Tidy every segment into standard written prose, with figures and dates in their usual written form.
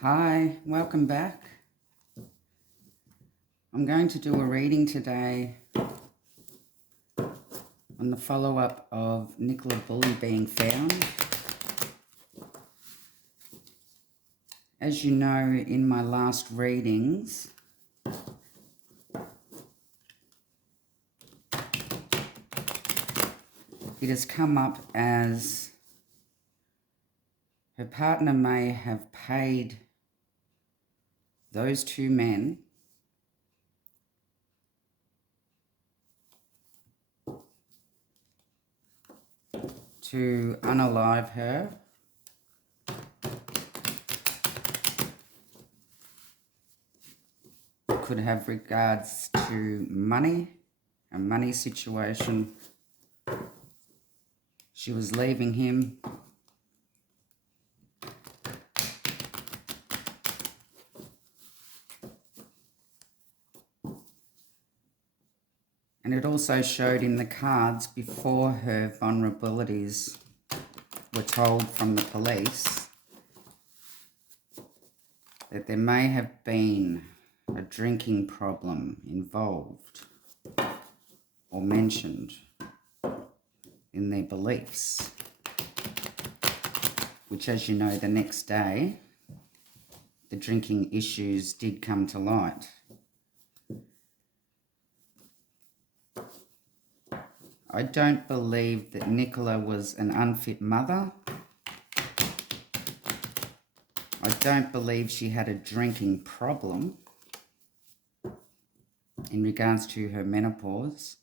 Hi, welcome back. I'm going to do a reading today on the follow-up of Nicola Bulley being found. As you know, in my last readings, it has come up as her partner may have paid those two men to unalive her could have regards to money, a money situation. She was leaving him. And it also showed in the cards before her vulnerabilities were told from the police that there may have been a drinking problem involved or mentioned in their beliefs, which, as you know, the next day, the drinking issues did come to light. I don't believe that Nicola was an unfit mother. I don't believe she had a drinking problem in regards to her menopause.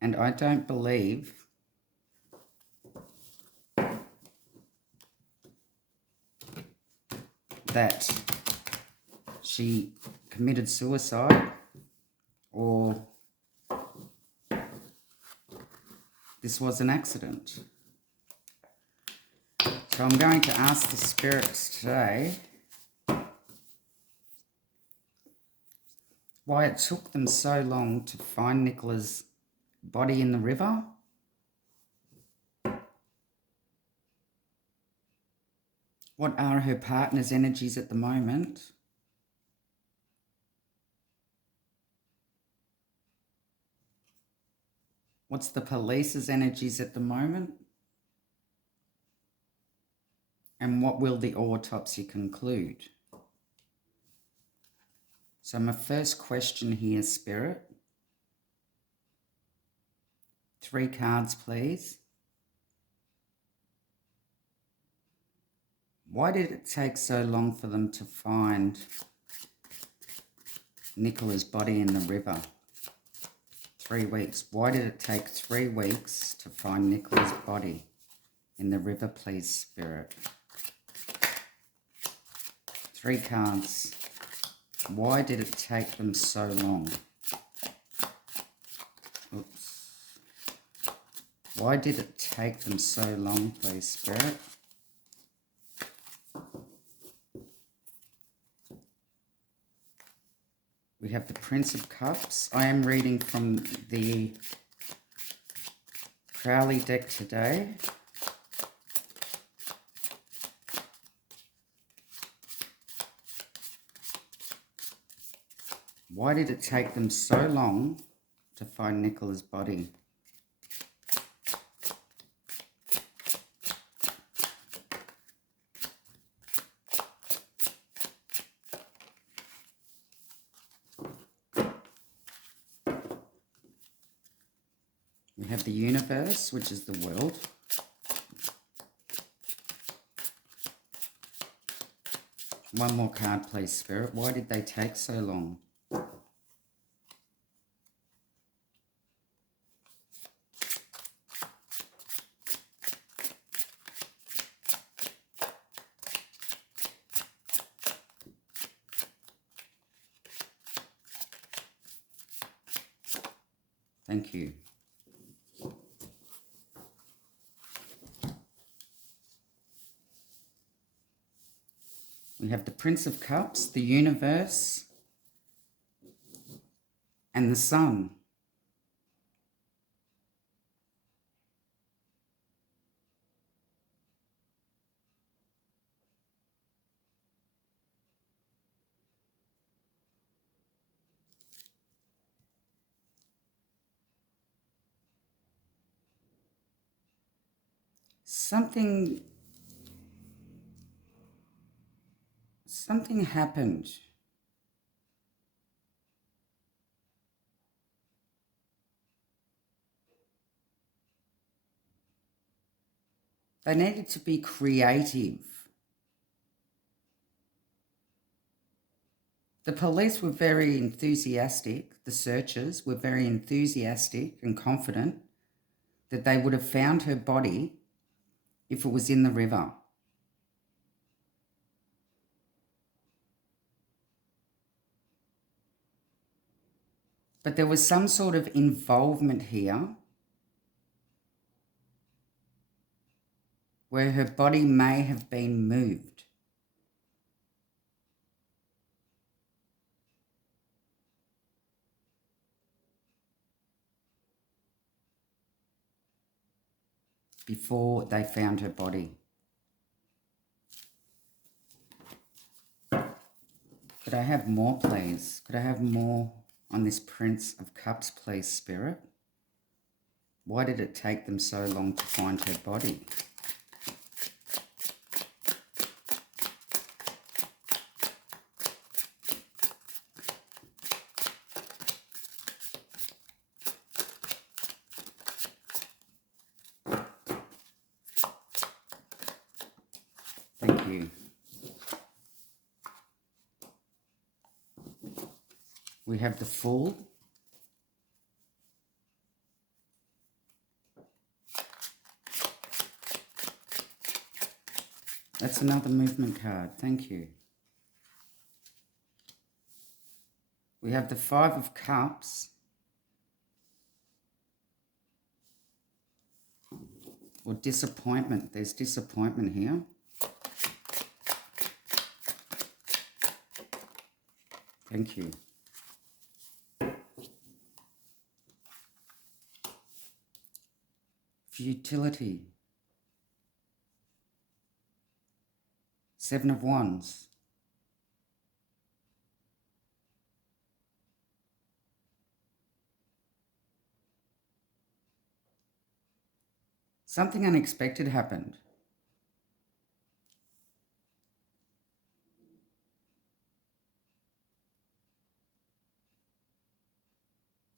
And I don't believe that she committed suicide or this was an accident. So I'm going to ask the spirits today why it took them so long to find Nicola's body in the river. What are her partner's energies at the moment? What's the police's energies at the moment? And what will the autopsy conclude? So my first question here, Spirit. 3 cards, please. Why did it take so long for them to find Nicola's body in the river? 3 weeks. Why did it take 3 weeks to find Nicola's body in the river, please, Spirit? 3 cards. Why did it take them so long? Oops. Why did it take them so long, please, Spirit? We have the Prince of Cups. I am reading from the Crowley deck today. Why did it take them so long to find Nicola's body? We have the universe, which is the world. One more card, please, Spirit. Why did they take so long? Thank you. We have the Prince of Cups, the universe, and the Sun. Something happened. They needed to be creative. The police were very enthusiastic, the searchers were very enthusiastic and confident that they would have found her body if it was in the river. But there was some sort of involvement here where her body may have been moved. Before they found her body. Could I have more, please? Could I have more on this Prince of Cups, please, Spirit? Why did it take them so long to find her body? Thank you. We have the Fool. That's another movement card. Thank you. We have the Five of Cups. Or disappointment. There's disappointment here. Thank you. Futility. Seven of Wands. Something unexpected happened.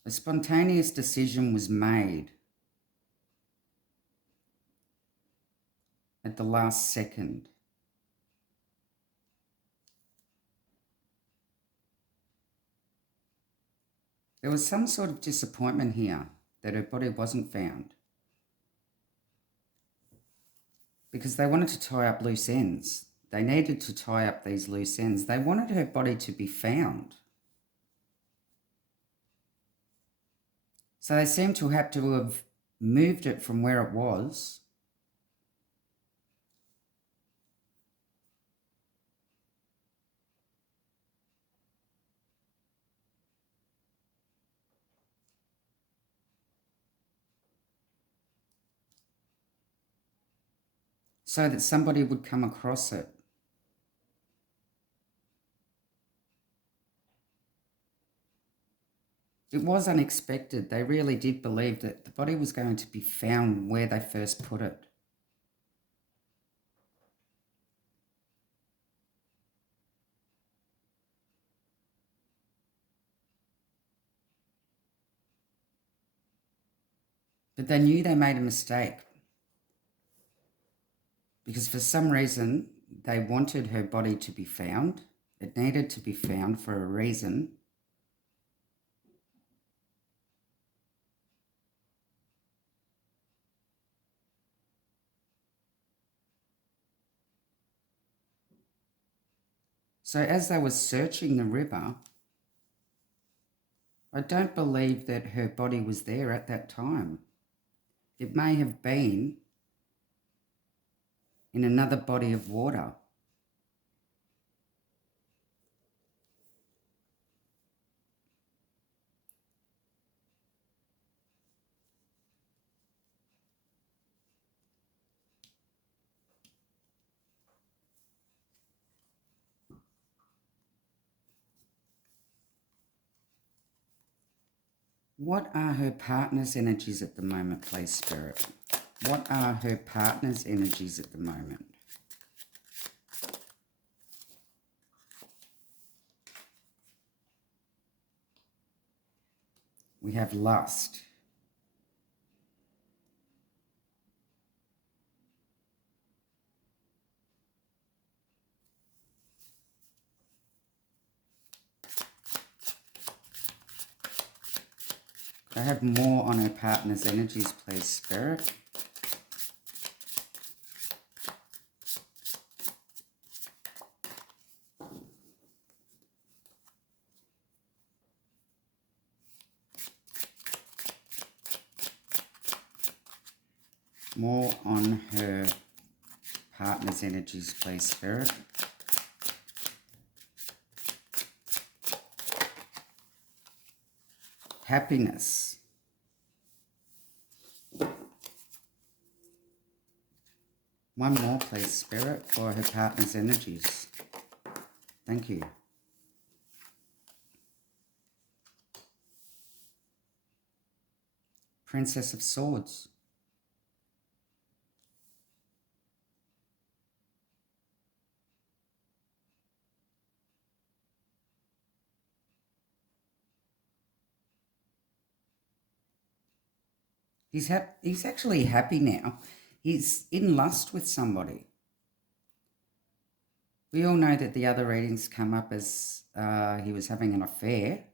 A spontaneous decision was made at the last second. There was some sort of disappointment here that her body wasn't found because they wanted to tie up loose ends. They needed to tie up these loose ends. They wanted her body to be found. So they seem to have moved it from where it was so that somebody would come across it. It was unexpected. They really did believe that the body was going to be found where they first put it. But they knew they made a mistake because for some reason they wanted her body to be found. It needed to be found for a reason. So as they were searching the river, I don't believe that her body was there at that time. It may have been in another body of water. What are her partner's energies at the moment, please, Spirit? What are her partner's energies at the moment? We have lust. Could I have more on her partner's energies, please, Spirit? More on her partner's energies, please, Spirit. Happiness. One more, please, Spirit, for her partner's energies. Thank you. Princess of Swords. He's actually happy now. He's in lust with somebody. We all know that the other readings come up as he was having an affair.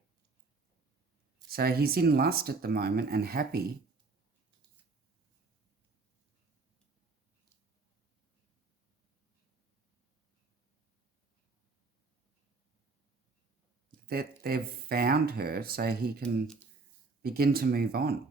So he's in lust at the moment and happy. That they've found her so he can begin to move on.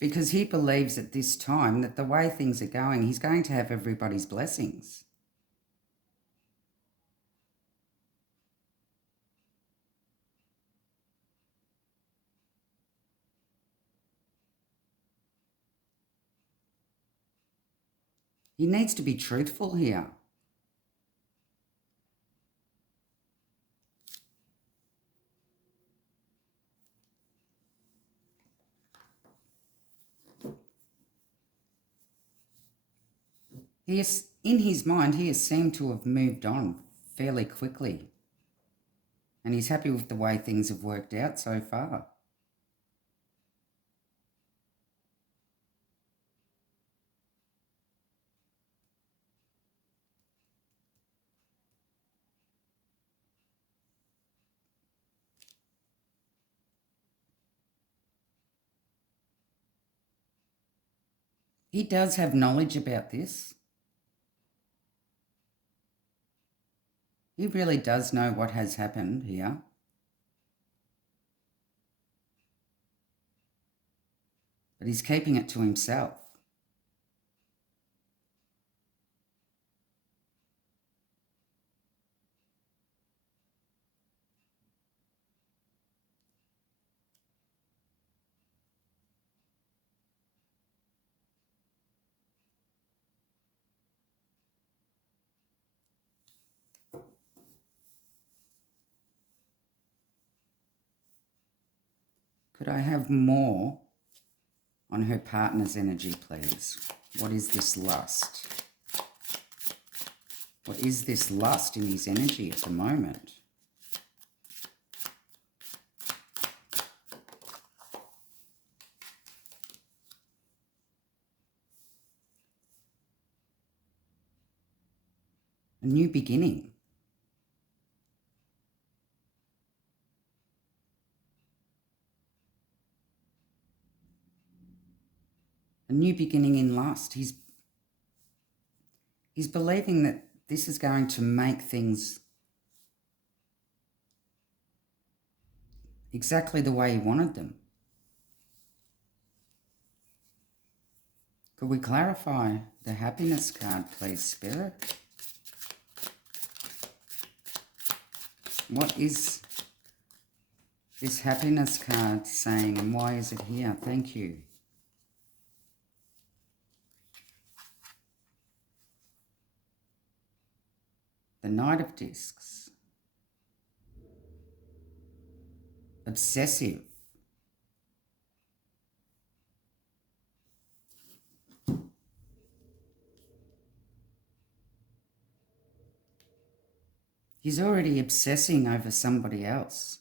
Because he believes at this time that the way things are going, he's going to have everybody's blessings. He needs to be truthful here. He is, in his mind, he has seemed to have moved on fairly quickly. And he's happy with the way things have worked out so far. He does have knowledge about this. He really does know what has happened here. But he's keeping it to himself. Could I have more on her partner's energy, please? What is this lust? What is this lust in his energy at the moment? A new beginning. A new beginning in lust. He's believing that this is going to make things exactly the way he wanted them. Could we clarify the happiness card, please, Spirit? What is this happiness card saying and why is it here? Thank you. The Knight of Discs. Obsessive. He's already obsessing over somebody else.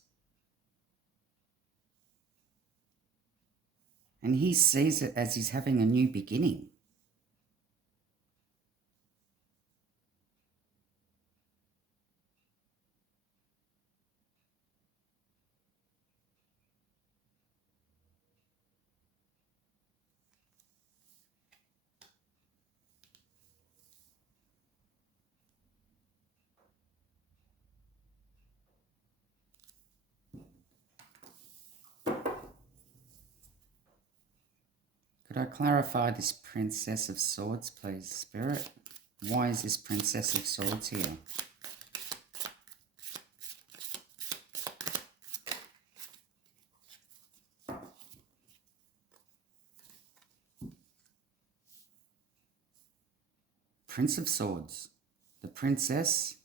And he sees it as he's having a new beginning. Could I clarify this Princess of Swords, please, Spirit? Why is this Princess of Swords here? Prince of Swords. The Princess.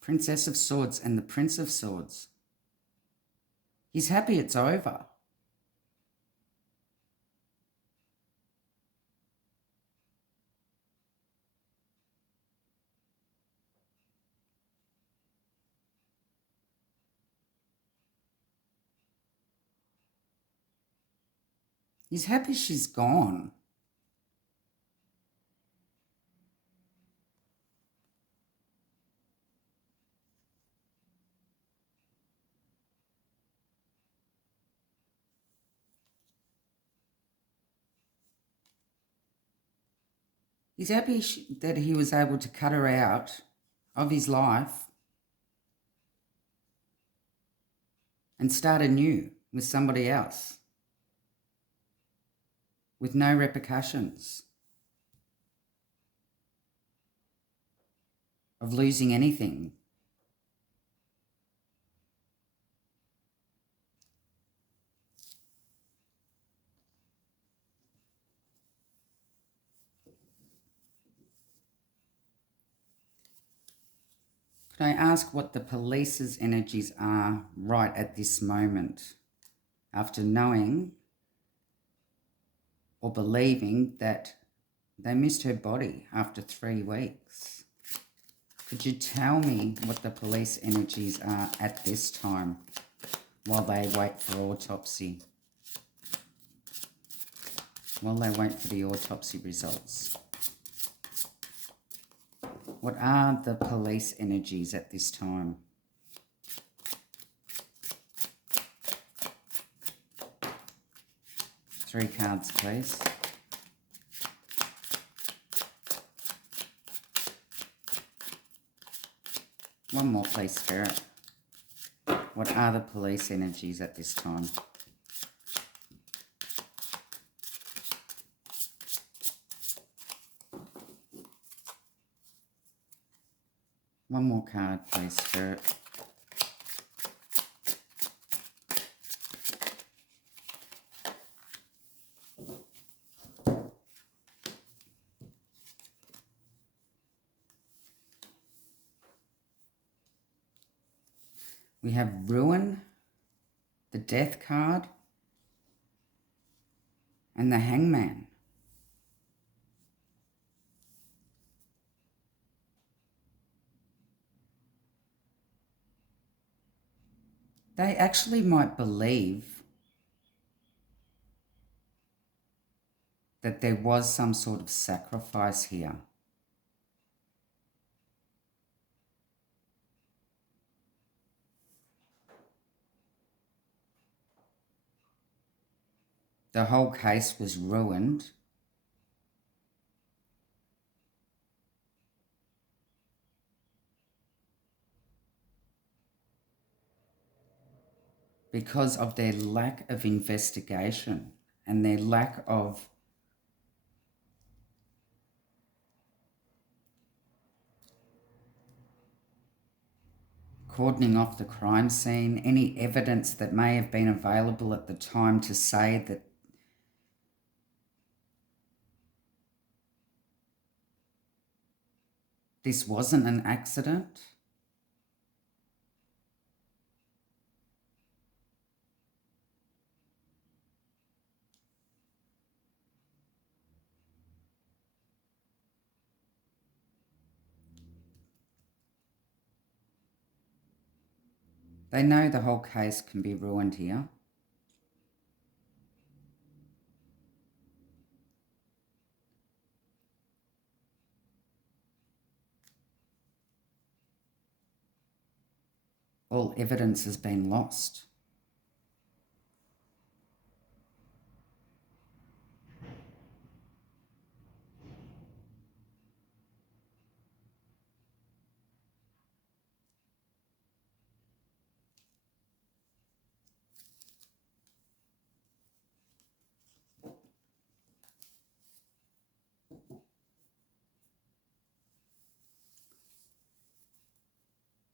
Princess of Swords and the Prince of Swords. He's happy it's over. He's happy she's gone. He's happy that he was able to cut her out of his life and start anew with somebody else with no repercussions of losing anything. Could I ask what the police's energies are right at this moment after knowing or believing that they missed her body after 3 weeks? Could you tell me what the police energies are at this time while they wait for autopsy? While they wait for the autopsy results. What are the police energies at this time? Three cards, please. One more, please, Spirit. What are the police energies at this time? One more card, please, Spirit. We have Ruin, the Death card, and the Hangman. They actually might believe that there was some sort of sacrifice here. The whole case was ruined because of their lack of investigation and their lack of cordoning off the crime scene, any evidence that may have been available at the time to say that this wasn't an accident. They know the whole case can be ruined here. All evidence has been lost.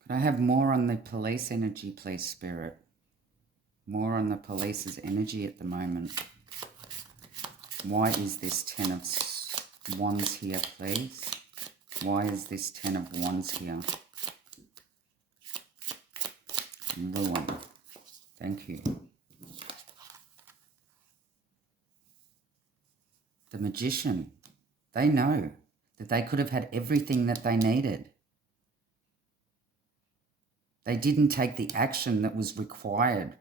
Could I have more on the police energy, please, Spirit? More on the police's energy at the moment. Why is this 10 of Wands here, please? Why is this 10 of Wands here? Ruin. Thank you. The Magician. They know that they could have had everything that they needed. They didn't take the action that was required.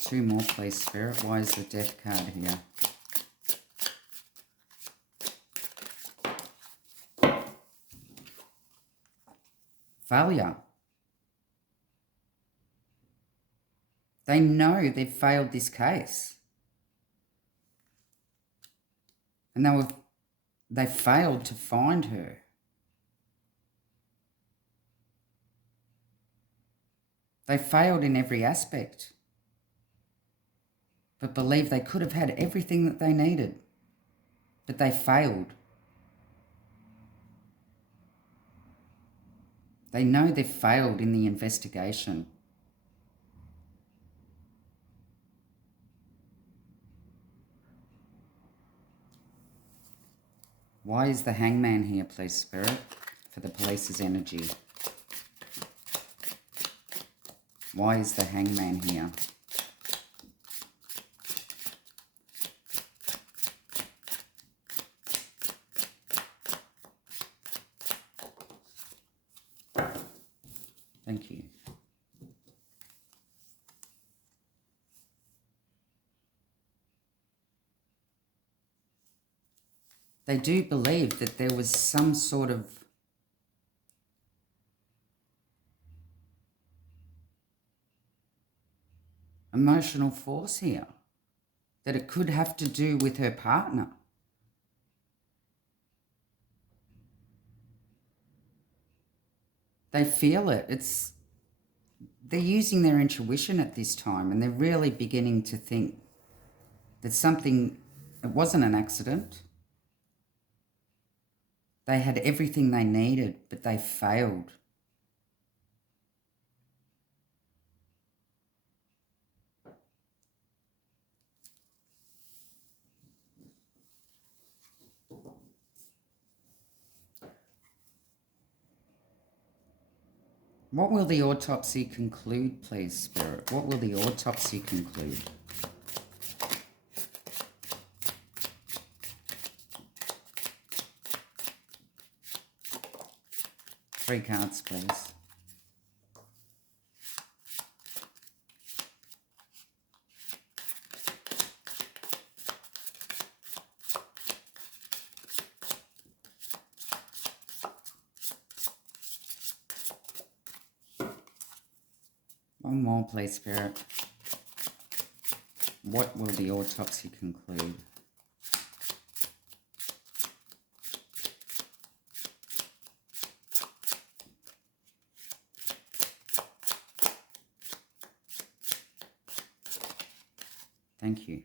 Two more, please, Spirit. Why is the Death card here? Failure. They know they've failed this case. And they failed to find her. They failed in every aspect. But believe they could have had everything that they needed. But they failed. They know they've failed in the investigation. Why is the Hangman here, please, Spirit, for the police's energy? Why is the Hangman here? Thank you. They do believe that there was some sort of emotional force here, that it could have to do with her partner. They feel it. They're using their intuition at this time, and they're really beginning to think that it wasn't an accident. They had everything they needed, but they failed. What will the autopsy conclude, please, Spirit? What will the autopsy conclude? 3 cards, please. One more, please, Spirit. What will the autopsy conclude? Thank you.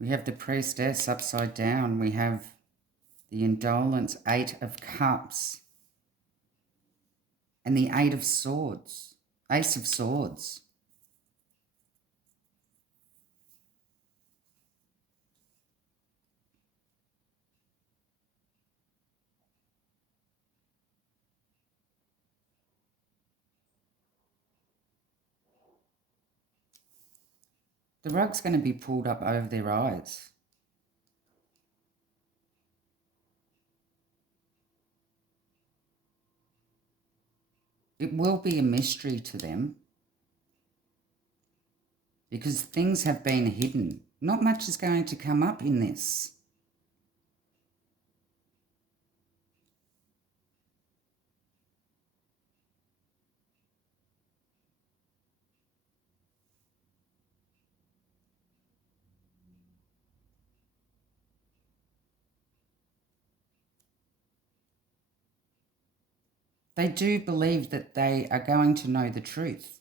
We have the priestess upside down. We have the indolence, 8 of cups. And the 8 of swords, ace of swords. The rug's going to be pulled up over their eyes. It will be a mystery to them because things have been hidden. Not much is going to come up in this. They do believe that they are going to know the truth.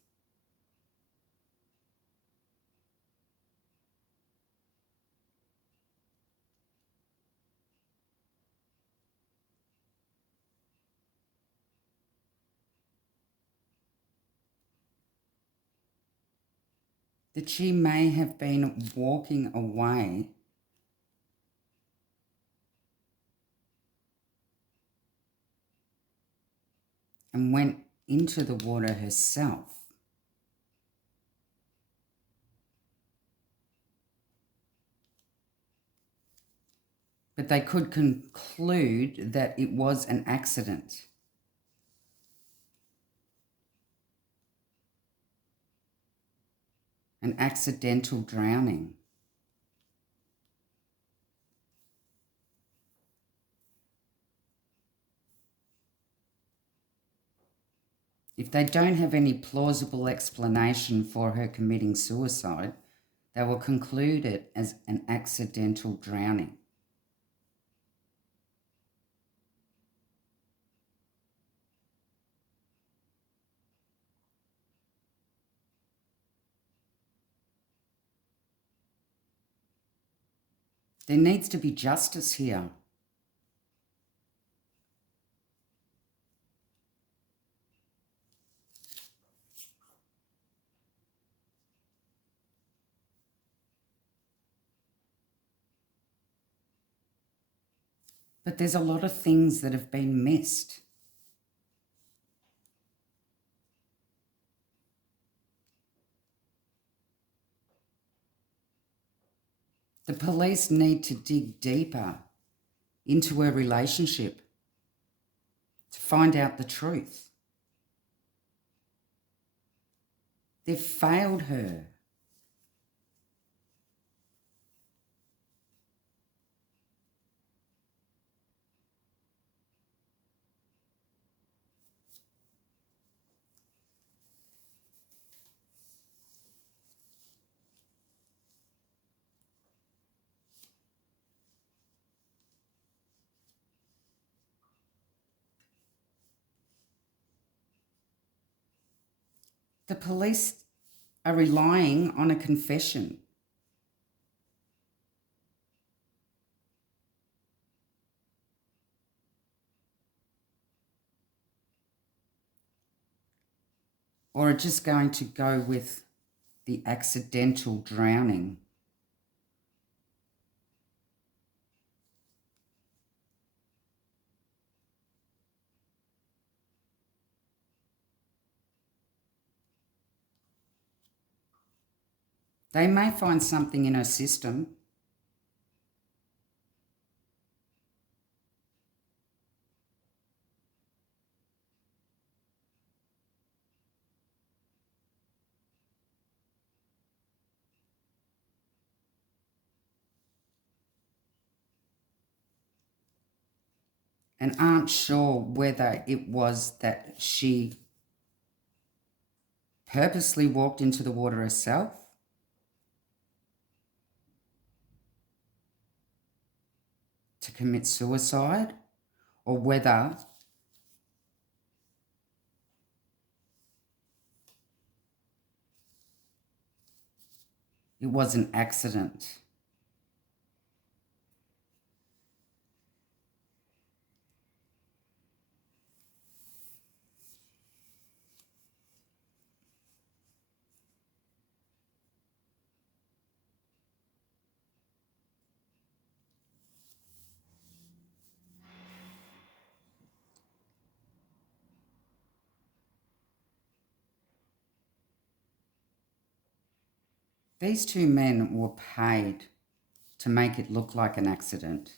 That she may have been walking away and went into the water herself. But they could conclude that it was an accident. An accidental drowning. If they don't have any plausible explanation for her committing suicide, they will conclude it as an accidental drowning. There needs to be justice here. But there's a lot of things that have been missed. The police need to dig deeper into her relationship to find out the truth. They've failed her. The police are relying on a confession. Or are just going to go with the accidental drowning. They may find something in her system. And aren't sure whether it was that she purposely walked into the water herself to commit suicide, or whether it was an accident. These two men were paid to make it look like an accident.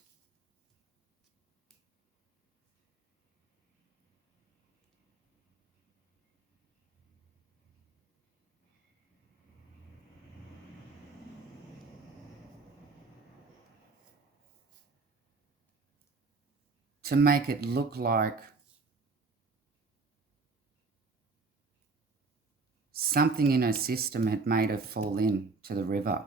To make it look like something in her system had made her fall into the river.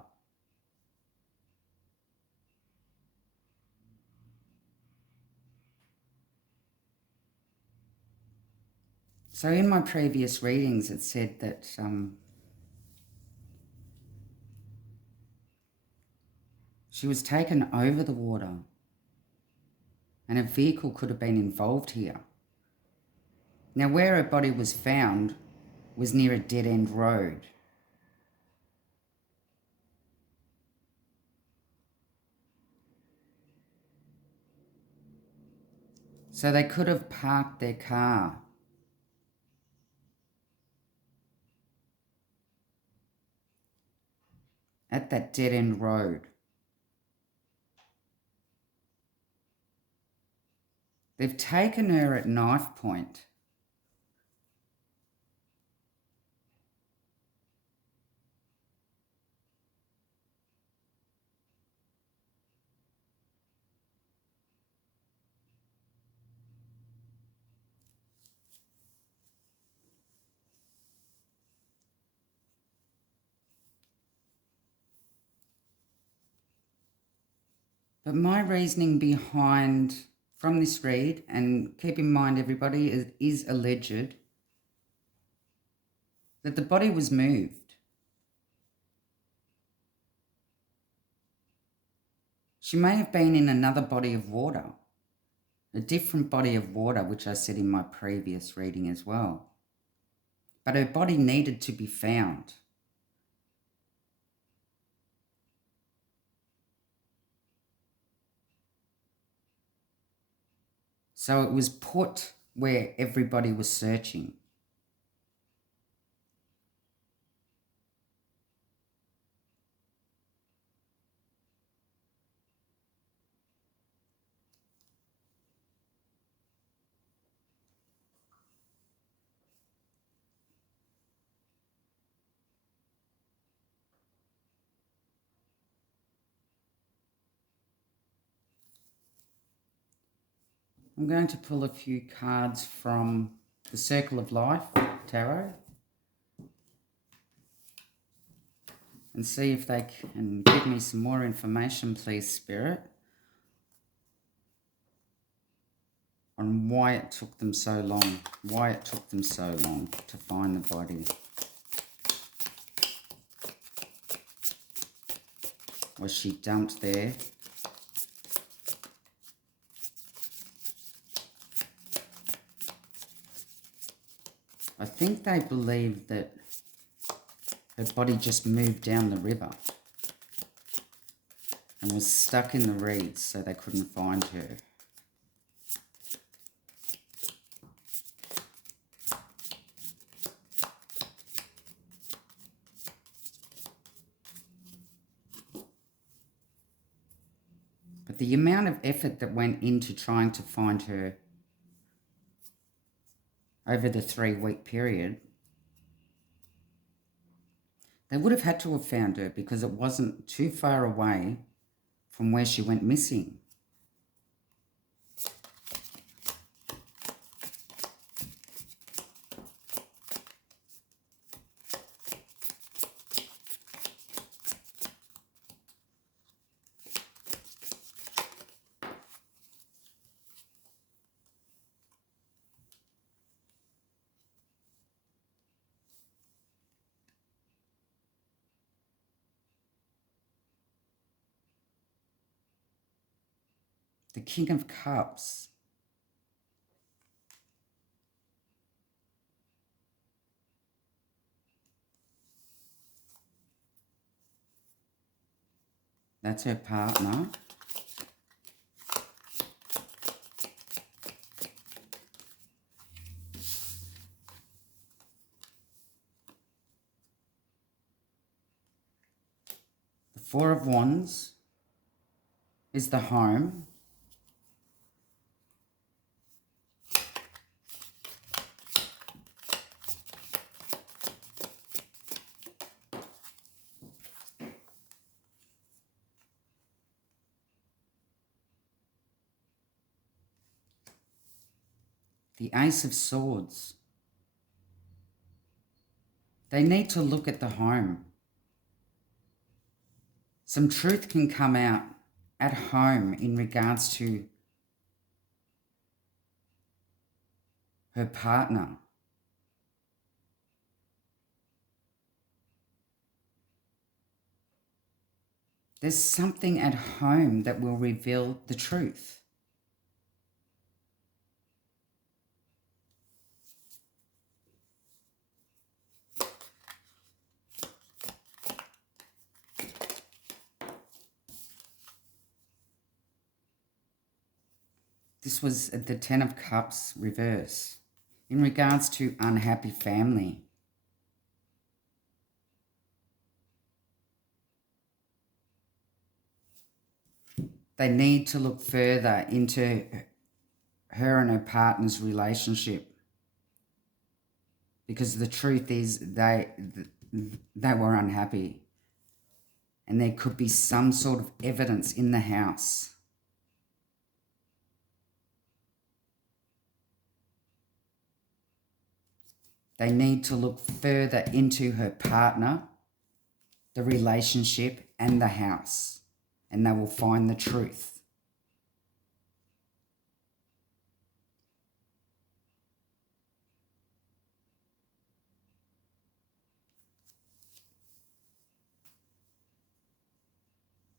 So in my previous readings, it said that she was taken over the water and a vehicle could have been involved here. Now, where her body was found was near a dead-end road. So they could have parked their car at that dead-end road. They've taken her at knife point. But my reasoning behind, from this read, and keep in mind everybody, it is alleged, that the body was moved. She may have been in another body of water, a different body of water, which I said in my previous reading as well. But her body needed to be found. So it was put where everybody was searching. I'm going to pull a few cards from the Circle of Life Tarot and see if they can give me some more information, please, Spirit, on why it took them so long, to find the body. Was she dumped there? I think they believe that her body just moved down the river and was stuck in the reeds, so they couldn't find her. But the amount of effort that went into trying to find her over the 3-week period, they would have had to have found her because it wasn't too far away from where she went missing. The King of Cups. That's her partner. Four of Wands is the home. The Ace of Swords. They need to look at the home. Some truth can come out at home in regards to her partner. There's something at home that will reveal the truth. This was the Ten of Cups reverse in regards to unhappy family. They need to look further into her and her partner's relationship, because the truth is they were unhappy, and there could be some sort of evidence in the house. They need to look further into her partner, the relationship, and the house, and they will find the truth.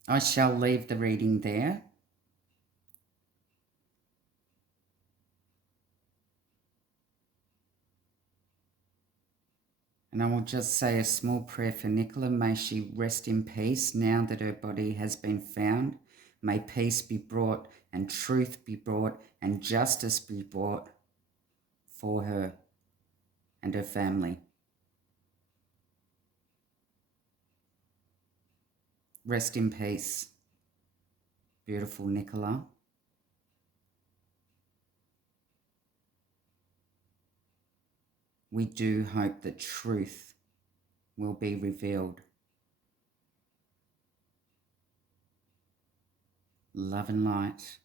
I shall leave the reading there. And I will just say a small prayer for Nicola. May she rest in peace now that her body has been found. May peace be brought and truth be brought and justice be brought for her and her family. Rest in peace, beautiful Nicola. We do hope that truth will be revealed. Love and light.